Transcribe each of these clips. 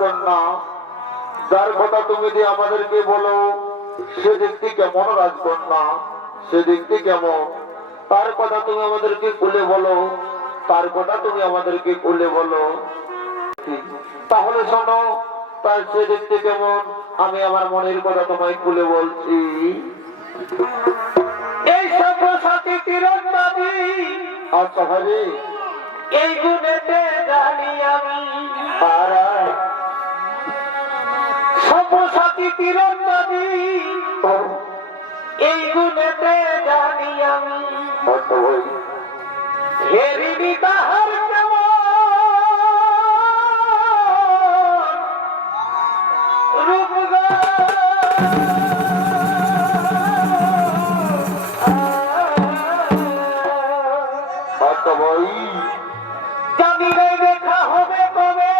রাজকন্যা, যার কথা তুমি দিয়ে আমাদেরকে বলো সে দেখতে কেমন রাজকন্যা, সে দেখতে কেমন, তার কথা তুমি আমাদেরকে খুলে বলো, তার কথা তুমি আমাদেরকে খুলে বলো। তাহলে শোনো, তার সে দেখতে কেমন আমি আমার মনের কথা তোমায় খুলে বলছি। এই সব্যসাচী তীরন্দাবী, আচ্ছা ভাবি, এই গুণেতে জানি আমি। সব্যসাচী তীরন্দাবী, এই গুণেতে জানি আমি। হেরিবি তাহার কেমন রূপগা, জানি রে দেখা হবে কবে,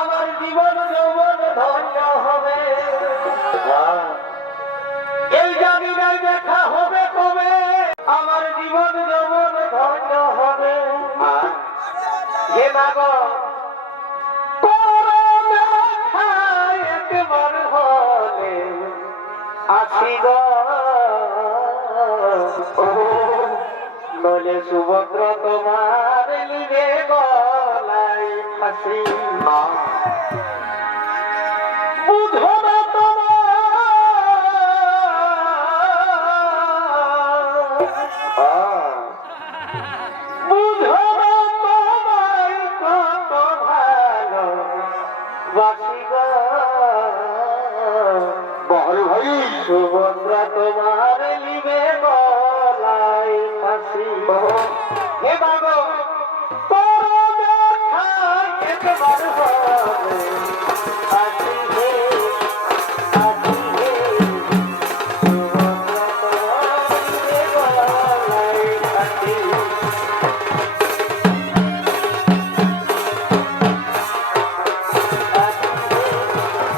আমার জীবন যৌবন ধন্য হবে। এই জানি রে দেখা হবে কবে, আমার জীবন যৌবন ধন্য হবে। হে মাগো একবার হলে আসি গো, নলে সুভদ্র তোমার লিবে গলায় ফাঁসি। বুঝো না বুঝো না তোমায় কত ভালো বাসি গো, বাহারে ভাই, সুভদ্রা তোমার লিবে গলায় ফাঁসি। হে বাগো তোর দেখায় একবার